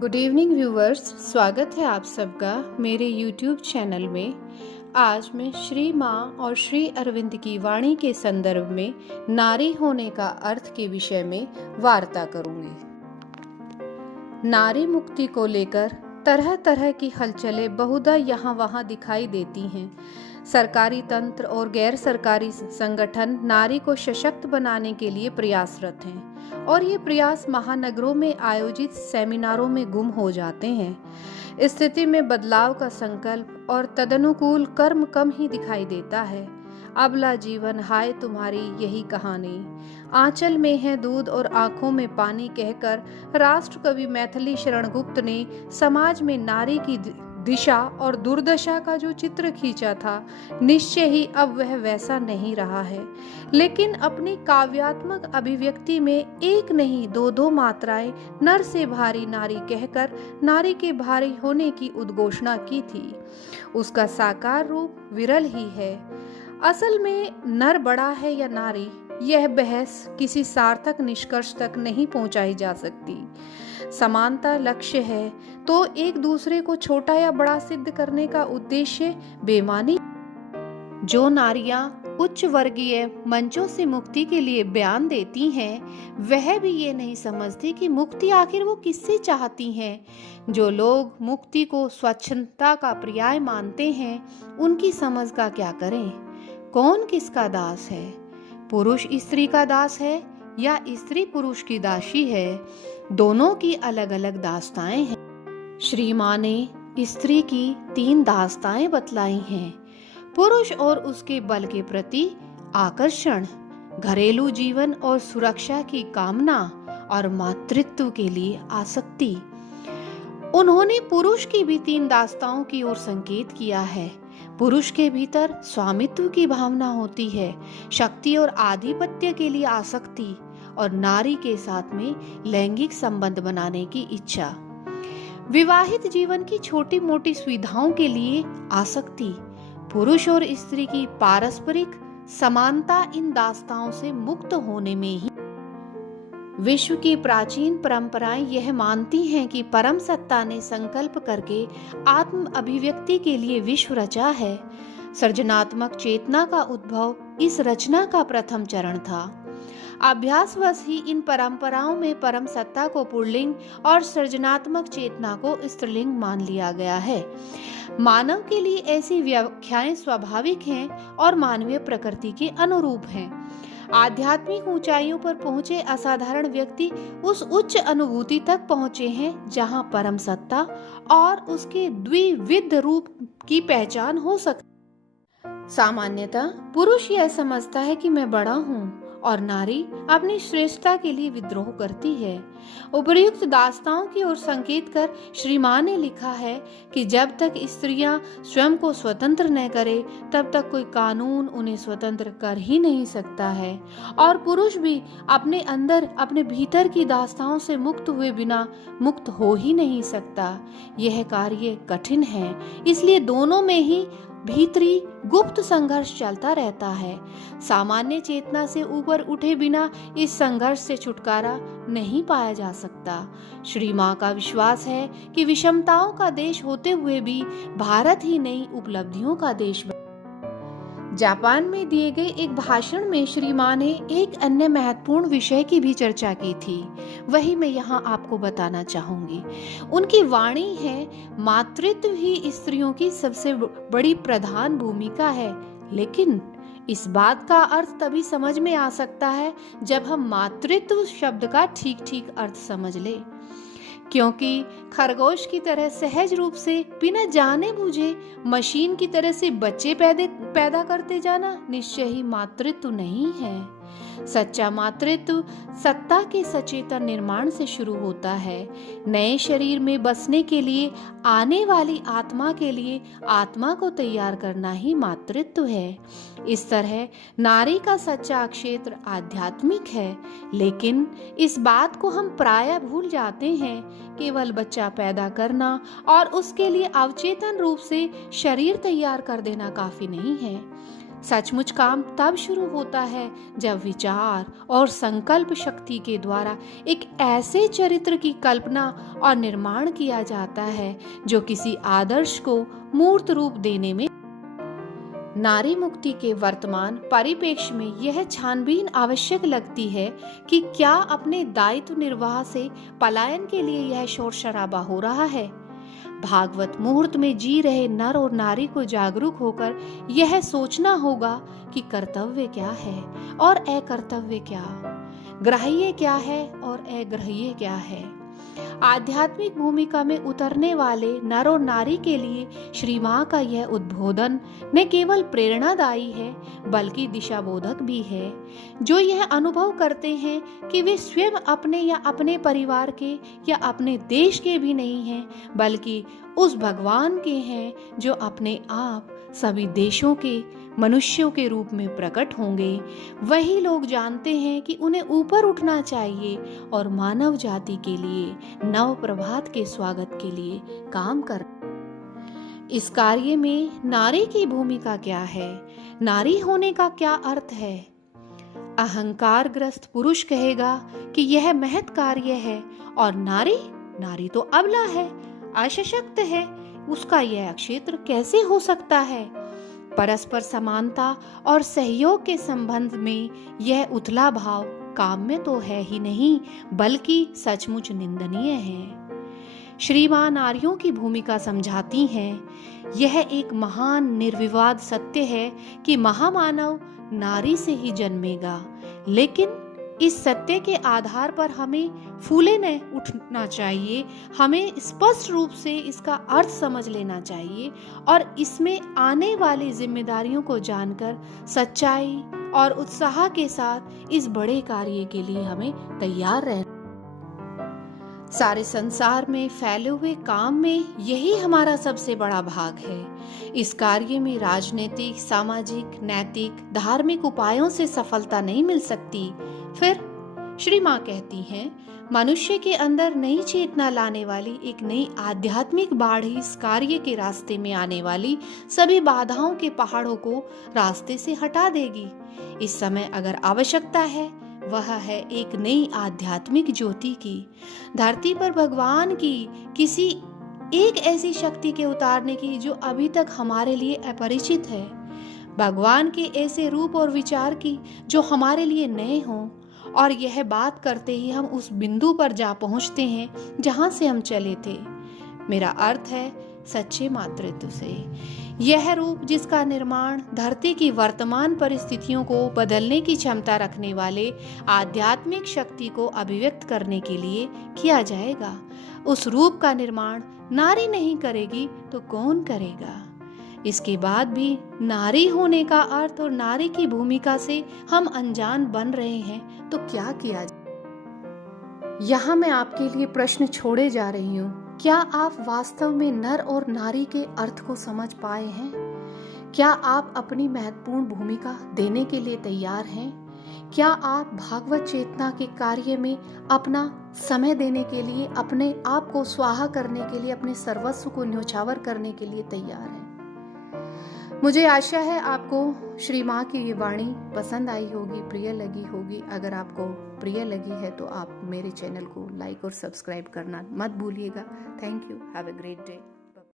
Good evening viewers, स्वागत है आप सबका मेरे यूट्यूब चैनल में। आज मैं श्री माँ और श्री अरविंद की वाणी के संदर्भ में नारी होने का अर्थ के विषय में वार्ता करूंगी। नारी मुक्ति को लेकर तरह तरह की हलचलें बहुधा यहाँ वहाँ दिखाई देती हैं। सरकारी तंत्र और गैर सरकारी संगठन नारी को सशक्त बनाने के लिए प्रयासरत हैं और ये प्रयास महानगरों में आयोजित सेमिनारों में गुम हो जाते हैं। स्थिति में बदलाव का संकल्प और तदनुकूल कर्म कम ही दिखाई देता है। अबला जीवन हाय तुम्हारी यही कहानी, आंचल में है दूध और आंखों में पानी कहकर राष्ट्र कवि मैथिली शरण गुप्त ने समाज में नारी की दिशा और दुर्दशा का जो चित्र खींचा था, निश्चय ही अब वह वैसा नहीं रहा है। लेकिन अपनी काव्यात्मक अभिव्यक्ति में एक नहीं दो मात्राएं नर से भारी नारी कहकर नारी के भारी होने की उद्घोषणा की थी। उसका साकार रूप विरल ही है। असल में नर बड़ा है या नारी, यह बहस किसी सार्थक निष्कर्ष तक नहीं पहुंचाई जा सकती। समानता लक्ष्य है तो एक दूसरे को छोटा या बड़ा सिद्ध करने का उद्देश्य बेमानी। जो नारियां उच्च वर्गीय मंचों से मुक्ति के लिए बयान देती हैं, वह भी ये नहीं समझती कि मुक्ति आखिर वो किससे चाहती हैं। जो लोग मुक्ति को स्वच्छंदता का पर्याय मानते हैं, उनकी समझ का क्या करें। कौन किसका दास है? पुरुष स्त्री का दास है या स्त्री पुरुष की दासी है? दोनों की अलग अलग दास्ताएं हैं। श्री माँ ने स्त्री की 3 दास्ताएं बतलाई हैं। पुरुष और उसके बल के प्रति आकर्षण, घरेलू जीवन और सुरक्षा की कामना और मातृत्व के लिए आसक्ति। उन्होंने पुरुष की भी 3 दास्ताओं की ओर संकेत किया है। पुरुष के भीतर स्वामित्व की भावना होती है, शक्ति और आधिपत्य के लिए आसक्ति, और नारी के साथ में लैंगिक संबंध बनाने की इच्छा। विवाहित जीवन की छोटी मोटी सुविधाओं के लिए आसक्ति। पुरुष और स्त्री की पारस्परिक समानता इन दास्ताओं से मुक्त होने में ही। विश्व की प्राचीन परंपराएं यह मानती हैं कि परम सत्ता ने संकल्प करके आत्म अभिव्यक्ति के लिए विश्व रचा है। सृजनात्मक चेतना का उद्भव इस रचना का प्रथम चरण था। अभ्यासवश ही इन परंपराओं में परम सत्ता को पुल्लिंग और सृजनात्मक चेतना को स्त्रीलिंग मान लिया गया है। मानव के लिए ऐसी व्याख्याएं स्वाभाविक हैं और मानवीय प्रकृति के अनुरूप हैं। आध्यात्मिक ऊंचाइयों पर पहुंचे असाधारण व्यक्ति उस उच्च अनुभूति तक पहुंचे हैं जहां परम सत्ता और उसके द्विविध रूप की पहचान हो सकती। सामान्यतः पुरुष यह समझता है कि मैं बड़ा हूँ और नारी अपनी श्रेष्ठता के लिए विद्रोह करती है। उपर्युक्त दास्ताओं की ओर संकेत कर श्री माँ ने लिखा है कि जब तक स्त्रियां स्वयं को स्वतंत्र न करे, तब तक कोई कानून उन्हें स्वतंत्र कर ही नहीं सकता है, और पुरुष भी अपने अंदर अपने भीतर की दास्ताओं से मुक्त हुए बिना मुक्त हो ही नहीं सकता। यह कार्य कठिन है, इसलिए दोनों में ही भीतरी गुप्त संघर्ष चलता रहता है। सामान्य चेतना से ऊपर उठे बिना इस संघर्ष से छुटकारा नहीं पाया जा सकता। श्री माँ का विश्वास है कि विषमताओं का देश होते हुए भी भारत ही नई उपलब्धियों का देश बना। जापान में दिए गए एक भाषण में श्री माँ ने एक अन्य महत्वपूर्ण विषय की भी चर्चा की थी, वही मैं यहाँ आपको बताना चाहूंगी। उनकी वाणी है, मातृत्व ही स्त्रियों की सबसे बड़ी प्रधान भूमिका है, लेकिन इस बात का अर्थ तभी समझ में आ सकता है जब हम मातृत्व शब्द का ठीक ठीक अर्थ समझ ले। क्योंकि खरगोश की तरह सहज रूप से बिना जाने बूझे मशीन की तरह से बच्चे पैदा करते जाना निश्चय ही मातृत्व नहीं है। सच्चा मातृत्व सत्ता के सचेतन निर्माण से शुरू होता है। नए शरीर में बसने के लिए आने वाली आत्मा के लिए आत्मा को तैयार करना ही मातृत्व है। इस तरह नारी का सच्चा क्षेत्र आध्यात्मिक है, लेकिन इस बात को हम प्रायः भूल जाते हैं। केवल बच्चा पैदा करना और उसके लिए अवचेतन रूप से शरीर तैयार कर देना काफी नहीं है। सचमुच काम तब शुरू होता है जब विचार और संकल्प शक्ति के द्वारा एक ऐसे चरित्र की कल्पना और निर्माण किया जाता है जो किसी आदर्श को मूर्त रूप देने में। नारी मुक्ति के वर्तमान परिप्रेक्ष्य में यह छानबीन आवश्यक लगती है कि क्या अपने दायित्व निर्वाह से पलायन के लिए यह शोर शराबा हो रहा है। भागवत मुहूर्त में जी रहे नर और नारी को जागरूक होकर यह सोचना होगा कि कर्तव्य क्या है और अकर्तव्य क्या, ग्राह्य क्या है और अग्राह्य क्या है। आध्यात्मिक भूमिका में उतरने वाले नर और नारी के लिए श्री मां का यह उद्बोधन न केवल प्रेरणादायी है बल्कि दिशाबोधक भी है, जो यह अनुभव करते हैं कि वे स्वयं अपने या अपने परिवार के या अपने देश के भी नहीं हैं बल्कि उस भगवान के हैं जो अपने आप सभी देशों के मनुष्यों के रूप में प्रकट होंगे। वही लोग जानते हैं कि उन्हें ऊपर उठना चाहिए और मानव जाति के लिए नव प्रभात के स्वागत के लिए काम कर। इस कार्य में नारी की भूमिका क्या है, नारी होने का क्या अर्थ है। अहंकारग्रस्त पुरुष कहेगा कि यह महत् कार्य है और नारी तो अबला है, असशक्त है, उसका यह क्षेत्र कैसे हो सकता है। परस्पर समानता और सहयोग के संबंध में यह उथला भाव काम्य तो है ही नहीं बल्कि सचमुच निंदनीय है। श्री मां नारियों की भूमिका समझाती हैं, यह एक महान निर्विवाद सत्य है कि महामानव नारी से ही जन्मेगा, लेकिन इस सत्य के आधार पर हमें फूले न उठना चाहिए। हमें स्पष्ट रूप से इसका अर्थ समझ लेना चाहिए और इसमें आने वाली जिम्मेदारियों को जानकर सच्चाई और उत्साह के साथ इस बड़े कार्य के लिए हमें तैयार रहना। सारे संसार में फैले हुए काम में यही हमारा सबसे बड़ा भाग है। इस कार्य में राजनीतिक, सामाजिक, नैतिक, धार्मिक उपायों से सफलता नहीं मिल सकती। फिर श्री मां कहती हैं, मनुष्य के अंदर नई चेतना लाने वाली एक नई आध्यात्मिक बाढ़ इस कार्य के रास्ते में आने वाली सभी बाधाओं के पहाड़ों को रास्ते से हटा देगी। इस समय अगर आवश्यकता है वह है एक नई आध्यात्मिक ज्योति की, धरती पर भगवान की किसी एक ऐसी शक्ति के उतारने की जो अभी तक हमारे लिए अपरिचित है, भगवान के ऐसे रूप और विचार की जो हमारे लिए नए हों। और यह बात करते ही हम उस बिंदु पर जा पहुंचते हैं जहां से हम चले थे। मेरा अर्थ है सच्चे मातृत्व से। यह रूप जिसका निर्माण धरती की वर्तमान परिस्थितियों को बदलने की क्षमता रखने वाले आध्यात्मिक शक्ति को अभिव्यक्त करने के लिए किया जाएगा, उस रूप का निर्माण नारी नहीं करेगी तो कौन करेगा। इसके बाद भी नारी होने का अर्थ और नारी की भूमिका से हम अनजान बन रहे हैं तो क्या किया जाए। यहाँ मैं आपके लिए प्रश्न छोड़े जा रही हूँ। क्या आप वास्तव में नर और नारी के अर्थ को समझ पाए हैं? क्या आप अपनी महत्वपूर्ण भूमिका देने के लिए तैयार हैं? क्या आप भागवत चेतना के कार्य में अपना समय देने के लिए, अपने आप को स्वाहा करने के लिए, अपने सर्वस्व को न्योछावर करने के लिए तैयार हैं? मुझे आशा है आपको श्री मां की ये वाणी पसंद आई होगी, प्रिय लगी होगी। अगर आपको प्रिय लगी है तो आप मेरे चैनल को लाइक और सब्सक्राइब करना मत भूलिएगा। Thank you. Have a great day.